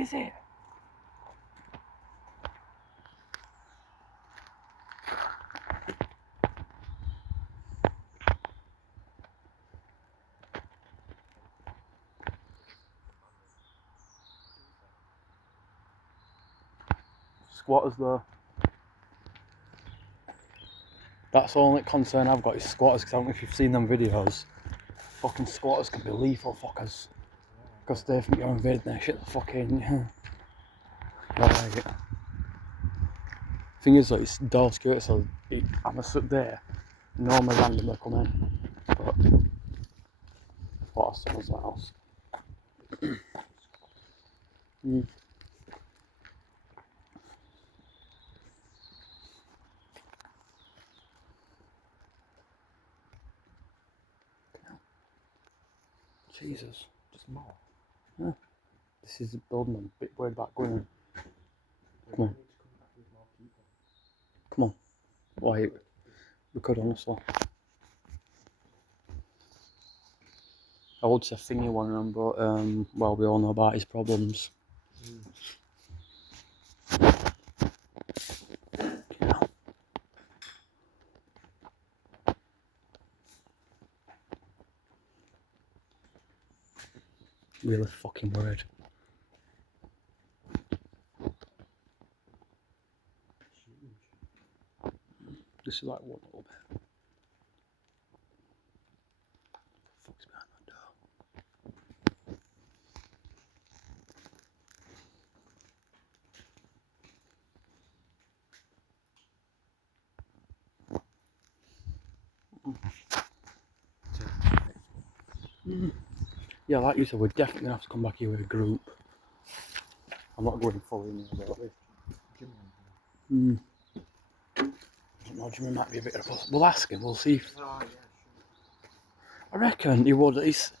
is it? Squatters though. That's the only concern I've got is squatters, because I don't know if you've seen them videos. Fucking squatters can be lethal fuckers. Because they think you're invading their shit, fucking... Like, thing is, like, it's door security, so I'm a sit there, normally randomly come in. But what else was that else? Jesus. Just more. Yeah. This is the building, I'm a bit worried about going in. Come on. Come on. Why? We could, honestly. I would say thingy one of them, but well, we all know about his problems. Yeah. Really fucking worried. This is like one little bit. Fuck's behind that door. Yeah, like you said, we're definitely gonna have to come back here with a group. I'm not going fully in here, but I don't know, Jimmy might be a bit of a... We'll ask him, we'll see if... Oh, yeah, sure. I reckon he would. It's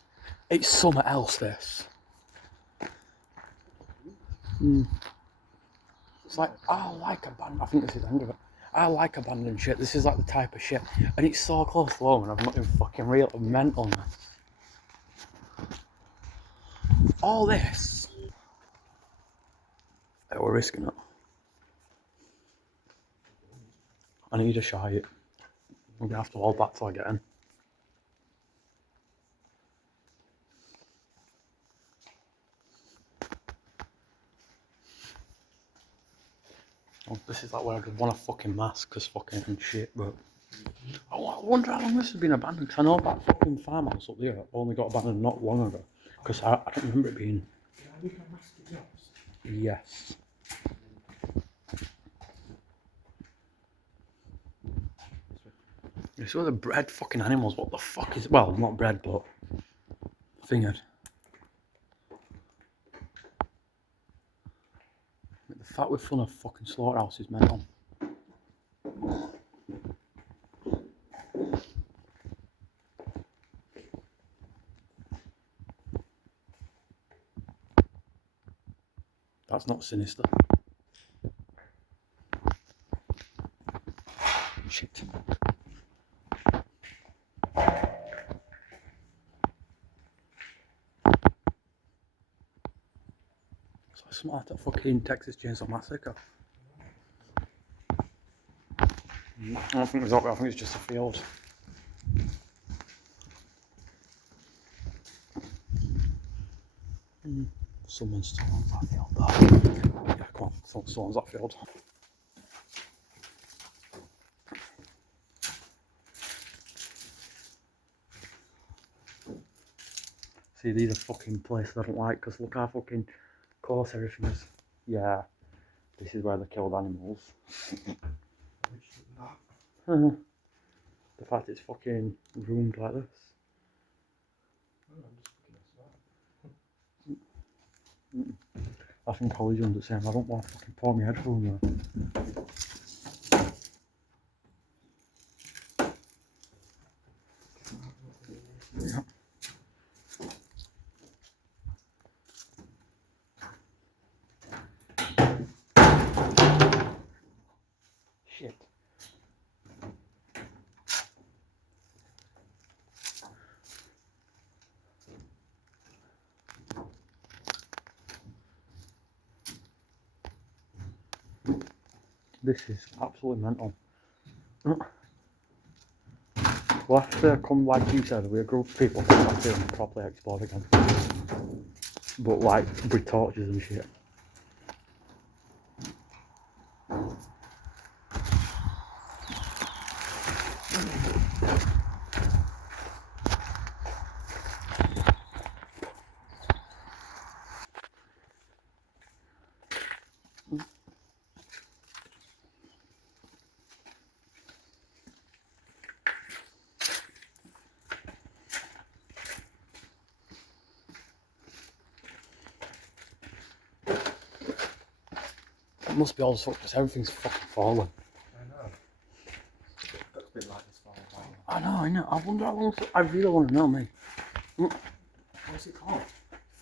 something else, this. It's like, I like abandoned... I think this is the end of it. I like abandoned shit. This is like the type of shit. And it's so close to home and I'm not even fucking real mental now. All this. They were risking it. I need a shite. I'm gonna have to hold back till I get in. Oh, this is like where I could want a fucking mask because fucking shit, but I wonder how long this has been abandoned, because I know that fucking farmhouse up there only got abandoned not long ago, because I don't remember it being... Yes. It's where the bred fucking animals, what the fuck is... Well, not bred, but... Fingered. The fact we're full of fucking slaughterhouse is mental. That's not sinister. Shit. It's like something like that fucking Texas Chainsaw Massacre. I don't think it's up there, I think it's just a field. Someone's still on that field though. Yeah, come on, someone's that field. See, these are fucking places I don't like, because look how fucking close everything is. Yeah, this is where they killed animals. The fact it's fucking roomed like this. I think Holly's the same. I don't want to fucking pour my headphone there. Yeah. Shit. This is absolutely mental. We'll have to come, like you said, we're a group of people come back here and properly explore again. But like with torches and shit. It must be all fucked because everything's fucking falling. I know. It's been like this for a while. I know. I wonder how long. I really want to know, mate. What's it called?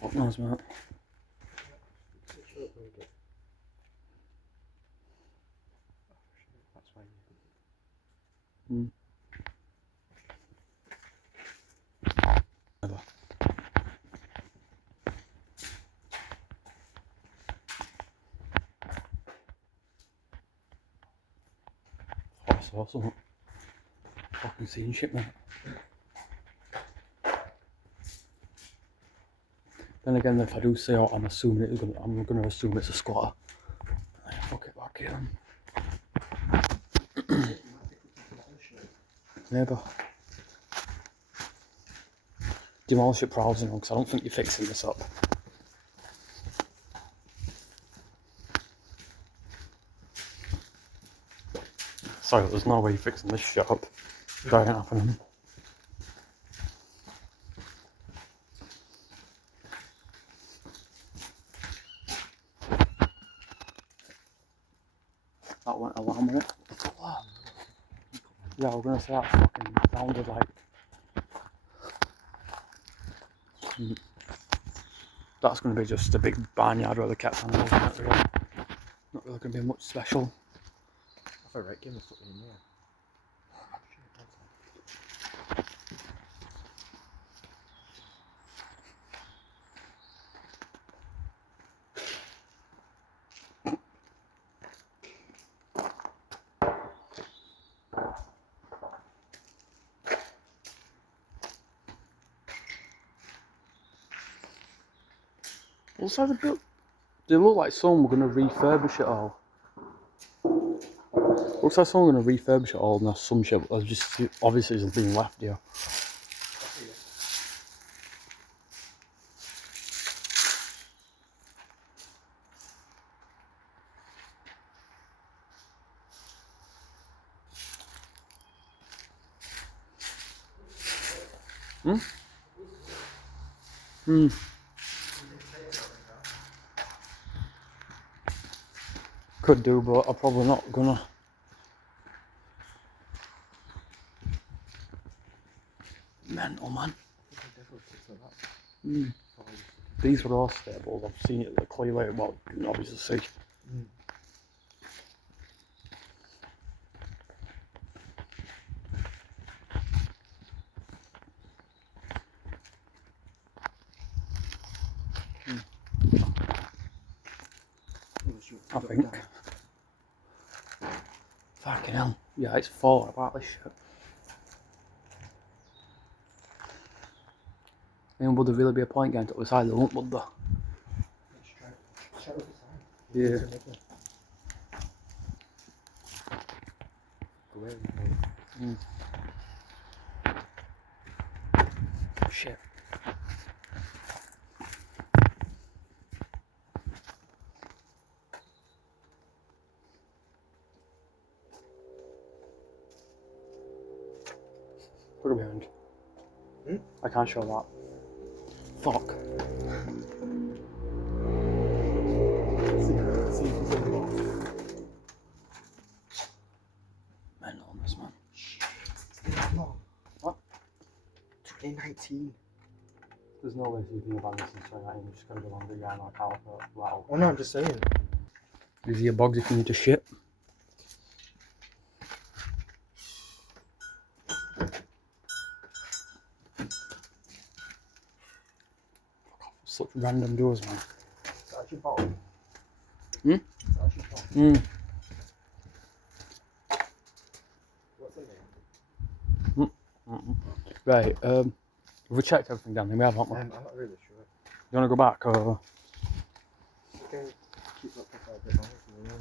Fuck knows, mate. That's why you... Never. Thought I saw something. Fucking seeing shit, mate. Then again, if I do see it, I'm gonna assume it's a squatter. Fuck it back here. Neighbour. Demolish it prowls, you know, because I don't think you're fixing this up. Sorry, there's no way you're fixing this shit up. That ain't happening. That went alarm with it. Yeah, I was gonna say that fucking sounded like. That's gonna be just a big barnyard where they kept animals. Not really gonna be much special. I thought right, give me something in there. Looks like they look like someone were gonna refurbish it all. Looks like someone gonna refurbish it all, and there's some shit that just obviously isn't being left here. Could do, but I'm probably not gonna. Mental, man. These were all stables. I've seen it clearly. Well, you can obviously see. I think. Fucking hell. Yeah, it's falling apart, this shit. And would there really be a point getting to the side of the lump, would there? Yeah. Shit. Look behind. I can't show that. Fuck. Mental on this, man. What? 2019. There's no way you can abandon this in 2019. You're just gonna go on the guy like caliper. Wow. Oh no, I'm just saying. These are your bogs if you need to shit. Such random doors, man. Is that your bottle? Hmm? Is that your bottle? Right, we've checked everything down here, we haven't we? I'm not really sure. You wanna go back or? Okay, keep that for a bit longer.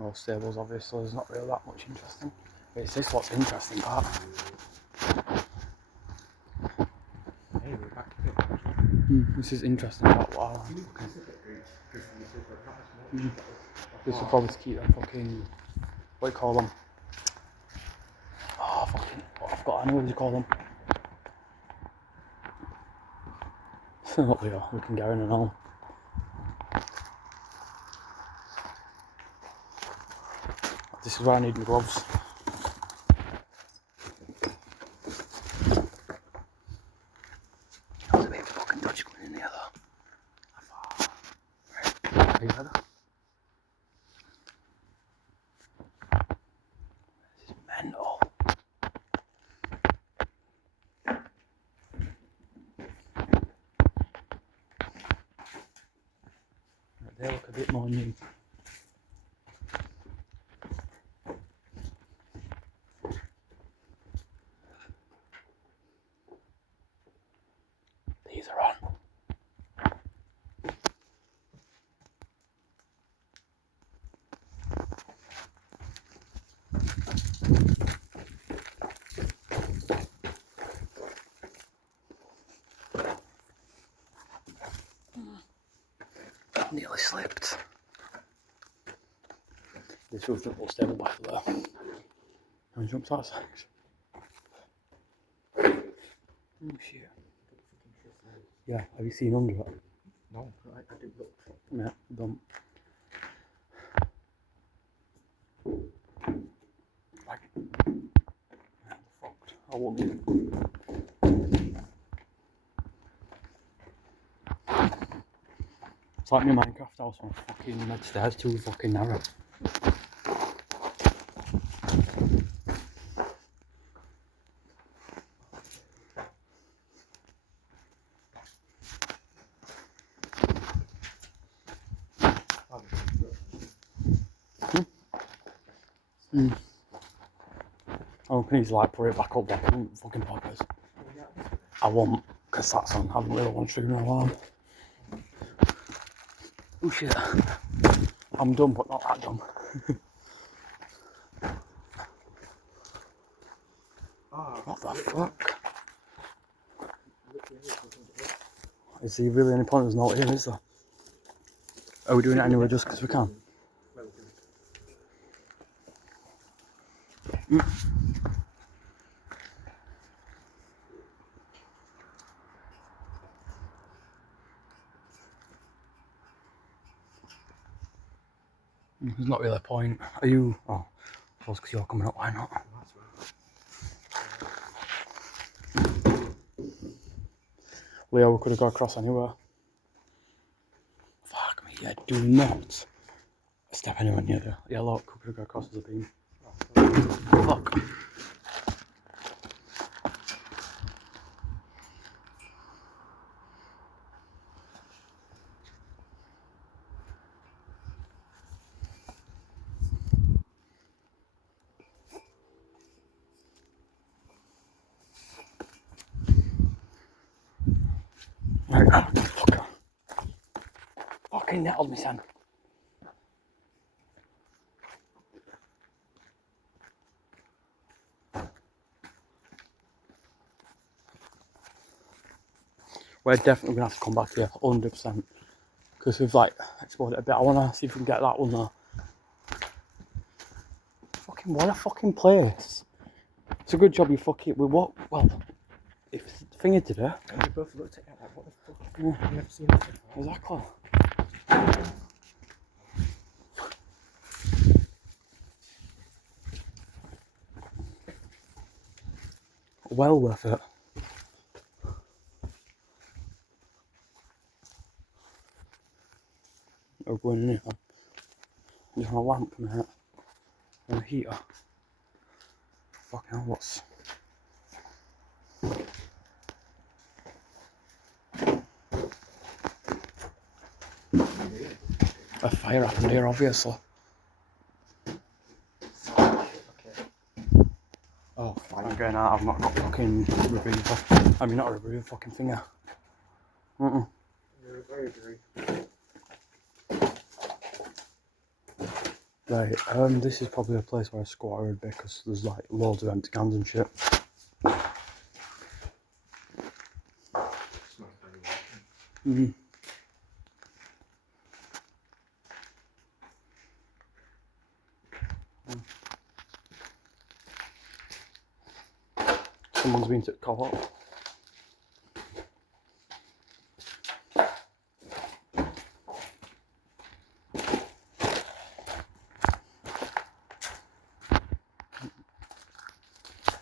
Oh, stables obviously, there's not really that much interesting. It's this what's interesting part. Hey, we're back here. This is interesting part. Wow. This will probably keep them fucking, what do you call them? Oh fucking, I've got, I know what you call them. Up there, we can go in and all. This is where I need my gloves. There's a bit of fucking dodge going in here though. Right. Are you ready? This is mental. Right, they look a bit more new. These are on. Nearly slipped. This was jump stable back there. And jumps that side. Oh shit. Yeah, have you seen under it? No, I didn't look. Yeah, don't. Like, yeah, fucked. I won't need it. It's like my Minecraft house on fucking mid stairs, too fucking narrow. Oh, can you like put it back up like fucking poppers? I won't, because that's on. I haven't really wanted to do an alarm. Oh shit. I'm done, but not that done. What the fuck? Is there really any point? There's not here, is there? Are we doing it anyway just because we can? There's not really a point. Are you? Oh, I suppose because you're coming up, why not? Leo, we could have got across anywhere. Fuck me, yeah, do not step anywhere near there. Yeah, look, we could have got across as a beam. Fuck. Right, oh, fucker. Fucking nettled me, son. We're definitely gonna have to come back here, 100%. Because we've like explored it a bit. I wanna see if we can get that one there. Fucking what a fucking place. It's a good job you fucking we what well if the thing is today. And we both looked at it like, what the fuck? Yeah. I've never seen that before. Exactly. Well worth it. We're going in here. There's a lamp in here. And a heater. Fucking hell, what's... A fire happened here, obviously. Okay. Oh, fine. getting out. I've not got fucking retriever. I mean, not a retriever, fucking finger. Yeah, I agree. Right, this is probably a place where a squatter would be because there's like loads of empty cans and shit. Smells very rotten. Someone's been to the co-op.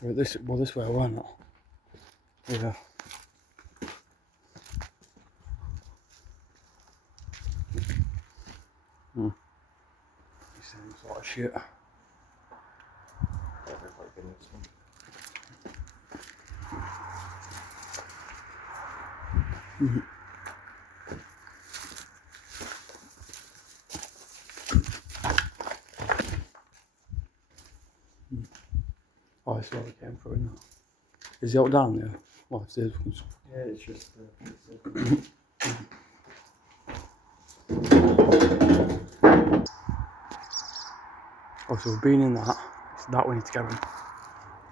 Right, this way, why not? Yeah. Same sort of shit. Everybody been in this one. Oh, I see what we came through now. Is he out down there? Well, if there's one. Yeah, it's just Oh, so we've been in that. It's that we need to get in.